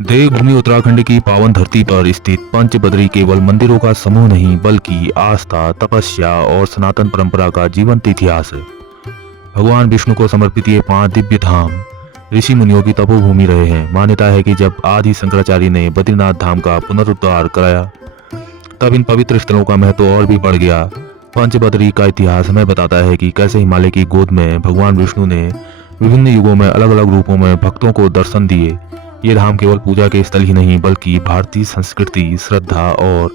देवभूमि उत्तराखंड की पावन धरती पर स्थित पंचबदरी केवल मंदिरों का समूह नहीं बल्कि आस्था, तपस्या और सनातन परंपरा का जीवंत इतिहास है। भगवान विष्णु को समर्पित ये 5 दिव्य धाम ऋषि मुनियों की तपोभूमि रहे हैं। मान्यता है कि जब आदि शंकराचार्य ने बद्रीनाथ धाम का पुनरुद्धार कराया तब इन पवित्र स्थलों का महत्व और भी बढ़ गया। पंचबदरी का इतिहास हमें बताता है कि कैसे हिमालय की गोद में भगवान विष्णु ने विभिन्न युगों में अलग अलग रूपों में भक्तों को दर्शन दिए। ये धाम केवल पूजा के स्थल ही नहीं बल्कि भारतीय संस्कृति, श्रद्धा और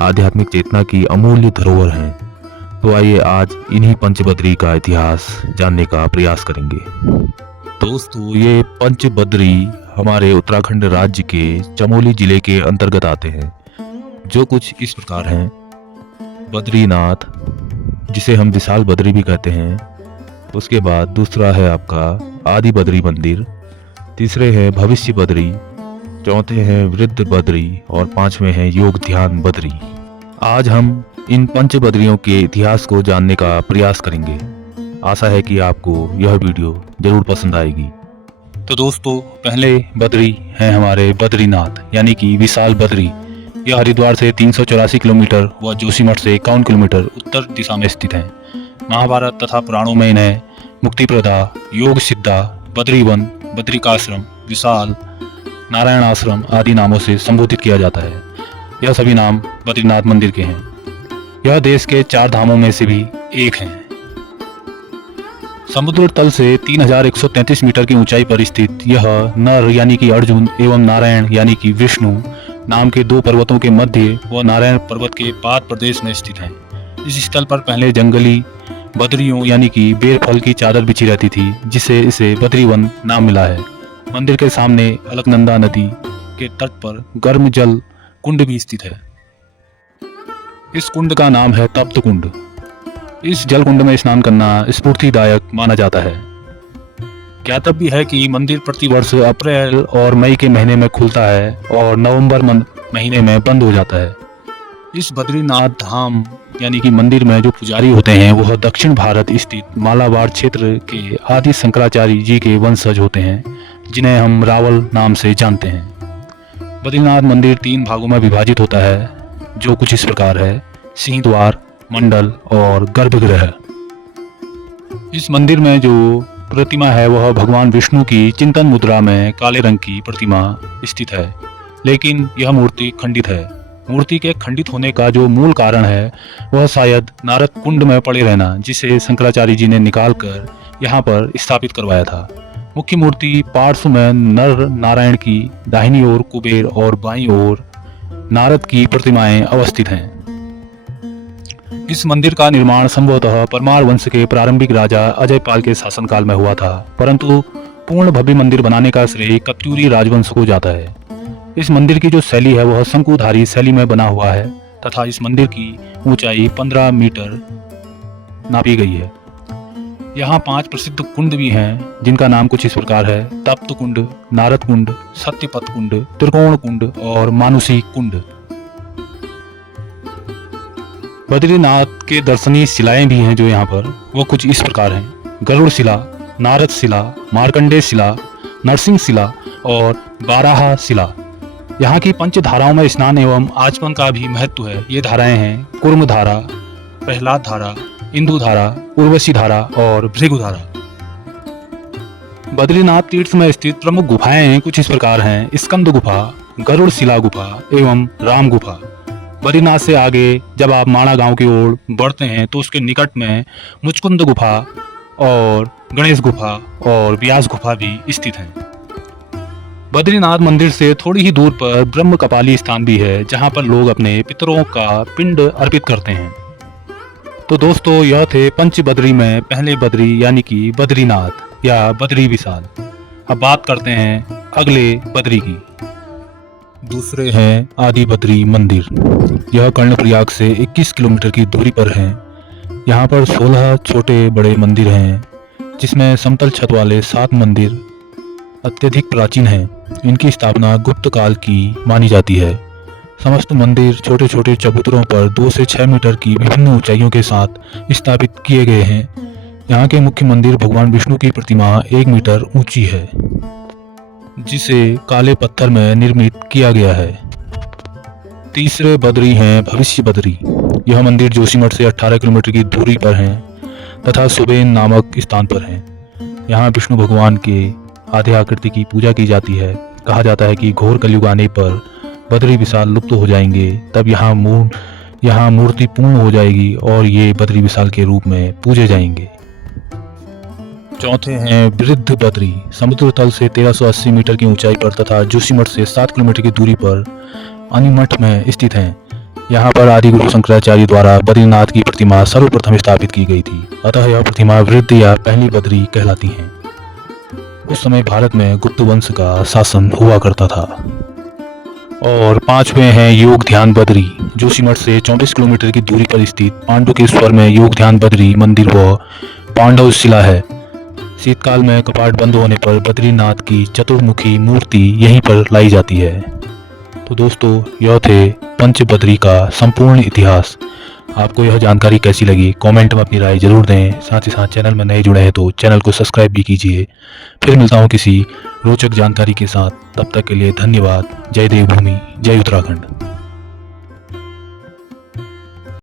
आध्यात्मिक चेतना की अमूल्य धरोहर हैं। तो आइए आज इन्हीं पंचबदरी का इतिहास जानने का प्रयास करेंगे। दोस्तों, ये पंचबदरी हमारे उत्तराखंड राज्य के चमोली जिले के अंतर्गत आते हैं, जो कुछ इस प्रकार हैं। बद्रीनाथ, जिसे हम विशाल बद्री भी कहते हैं। उसके बाद दूसरा है आपका आदि बद्री मंदिर, तीसरे है भविष्य बद्री, चौथे हैं वृद्ध बद्री और पांचवें हैं योग ध्यान बद्री। आज हम इन पंचबदरियों के इतिहास को जानने का प्रयास करेंगे। आशा है कि आपको यह वीडियो जरूर पसंद आएगी। तो दोस्तों, पहले बद्री हैं हमारे बद्रीनाथ यानी कि विशाल बद्री। यह हरिद्वार से 384 किलोमीटर व जोशीमठ से 51 किलोमीटर उत्तर दिशा में स्थित है। महाभारत तथा पुराणों में इन्हें मुक्तिप्रदा, योग सिद्धा, बद्रीवन, बद्रिकाश्रम, विशाल, नारायण आश्रम आदि नामों से संबोधित किया जाता है। यह सभी नाम बद्रीनाथ मंदिर के हैं। यह देश के 4 धामों में से भी एक हैं। समुद्र तल से 3133 मीटर की ऊंचाई पर स्थित यह नर यानी कि अर्जुन एवं नारायण यानी कि विष्णु नाम के 2 पर्वतों के मध्य व नारायण पर्वत के पाद प्रदेश में स्थित है। इस स्थल पर पहले जंगली बदरियों यानी कि बेर फल की चादर बिछी रहती थी, जिससे इसे बद्रीवन नाम मिला है। मंदिर के सामने अलकनंदा नदी के तट पर गर्म जल कुंड भी स्थित है। इस कुंड का नाम है तप्त कुंड। इस जल कुंड में स्नान करना स्फूर्तिदायक माना जाता है। ज्ञातव्य है कि मंदिर प्रतिवर्ष अप्रैल और मई के महीने में खुलता है और नवंबर महीने में बंद हो जाता है। इस बद्रीनाथ धाम यानी कि मंदिर में जो पुजारी होते हैं वह दक्षिण भारत स्थित मालाबार क्षेत्र के आदि शंकराचार्य जी के वंशज होते हैं, जिन्हें हम रावल नाम से जानते हैं। बद्रीनाथ मंदिर 3 भागों में विभाजित होता है, जो कुछ इस प्रकार है: सिंहद्वार, मंडल और गर्भगृह। इस मंदिर में जो प्रतिमा है वह भगवान विष्णु की चिंतन मुद्रा में काले रंग की प्रतिमा स्थित है, लेकिन यह मूर्ति खंडित है। मूर्ति के खंडित होने का जो मूल कारण है वह शायद नारद कुंड में पड़े रहना, जिसे शंकराचार्य जी ने निकालकर यहाँ पर स्थापित करवाया था। मुख्य मूर्ति पार्श्व में नर नारायण की, दाहिनी ओर कुबेर और बाईं ओर नारद की प्रतिमाएं अवस्थित हैं। इस मंदिर का निर्माण संभवतः परमार वंश के प्रारंभिक राजा अजयपाल के शासनकाल में हुआ था, परंतु पूर्ण भव्य मंदिर बनाने का श्रेय कत्यूरी राजवंश को जाता है। इस मंदिर की जो शैली है वह शंकुधारी शैली में बना हुआ है तथा इस मंदिर की ऊंचाई 15 मीटर नापी गई है। यहाँ 5 प्रसिद्ध कुंड भी हैं, जिनका नाम कुछ इस प्रकार है: तप्त कुंड, नारद कुंड, सत्यपथ कुंड, त्रिकोण कुंड और मानुषी कुंड। बद्रीनाथ के दर्शनीय शिलाएं भी हैं जो यहाँ पर, वो कुछ इस प्रकार हैं: गरुड़ शिला, नारद शिला, मार्कंडेय शिला, नरसिंह शिला और बाराह शिला। यहाँ की 5 धाराओं में स्नान एवं आचमन का भी महत्व है। ये धाराएं हैं कूर्म धारा, प्रहलाद धारा, इंदु धारा, उर्वशी धारा और भृगु धारा। बद्रीनाथ तीर्थ में स्थित प्रमुख गुफाएं कुछ इस प्रकार हैं: स्कंद गुफा, गरुड़ शिला गुफा एवं राम गुफा। बद्रीनाथ से आगे जब आप माणा गांव की ओर बढ़ते हैं तो उसके निकट में मुचकुंद गुफा और गणेश गुफा और व्यास गुफा भी स्थित हैं। बद्रीनाथ मंदिर से थोड़ी ही दूर पर ब्रह्म कपाली स्थान भी है, जहां पर लोग अपने पितरों का पिंड अर्पित करते हैं। तो दोस्तों, यह थे पंचबदरी में पहले बद्री यानी कि बद्रीनाथ या बद्री विशाल। अब बात करते हैं अगले बद्री की। दूसरे हैं आदि बद्री मंदिर। यह कर्णप्रयाग से 21 किलोमीटर की दूरी पर है। यहाँ पर 16 छोटे बड़े मंदिर हैं, जिसमें समतल छत वाले 7 मंदिर अत्यधिक प्राचीन हैं। इनकी स्थापना गुप्त काल की मानी जाती है। समस्त मंदिर छोटे छोटे चबूतरों पर 2 से 6 मीटर की विभिन्न ऊंचाइयों के साथ स्थापित किए गए हैं। यहाँ के मुख्य मंदिर भगवान विष्णु की प्रतिमा 1 मीटर ऊंची है। जिसे काले पत्थर में निर्मित किया गया है। तीसरे बद्री हैं भविष्य बद्री। यह मंदिर जोशीमठ से 18 किलोमीटर की दूरी पर है तथा सुबेन नामक स्थान पर है। यहाँ विष्णु भगवान के आधे आकृति की पूजा की जाती है। कहा जाता है कि घोर कलयुग आने पर बद्री विशाल लुप्त हो जाएंगे, तब यहाँ मूर्ति पूर्ण हो जाएगी और ये बद्री विशाल के रूप में पूजे जाएंगे। चौथे हैं वृद्ध बद्री। समुद्र तल से 1380 मीटर की ऊंचाई पर तथा जोशीमठ से 7 किलोमीटर की दूरी पर अनीमठ में स्थित हैं। यहाँ पर आदि गुरु शंकराचार्य द्वारा बद्रीनाथ की प्रतिमा सर्वप्रथम स्थापित की गई थी, अतः यह प्रतिमा वृद्ध या पहली बद्री कहलाती है। उस समय भारत में गुप्त वंश का शासन हुआ करता था। और पांचवें हैं योग ध्यान बद्री। जोशीमठ से 24 किलोमीटर की दूरी पर स्थित पांडुकेश्वर में योग ध्यान बद्री मंदिर व पांडव शिला है। शीतकाल में कपाट बंद होने पर बद्रीनाथ की चतुर्मुखी मूर्ति यहीं पर लाई जाती है। तो दोस्तों, यह थे पंच बद्री का संपूर्ण इतिहास। आपको यह जानकारी कैसी लगी कमेंट में अपनी राय जरूर दें। साथ ही साथ चैनल में नए जुड़े हैं तो चैनल को सब्सक्राइब भी कीजिए। फिर मिलता हूँ किसी रोचक जानकारी के साथ, तब तक के लिए धन्यवाद। जय देवभूमि, जय उत्तराखंड।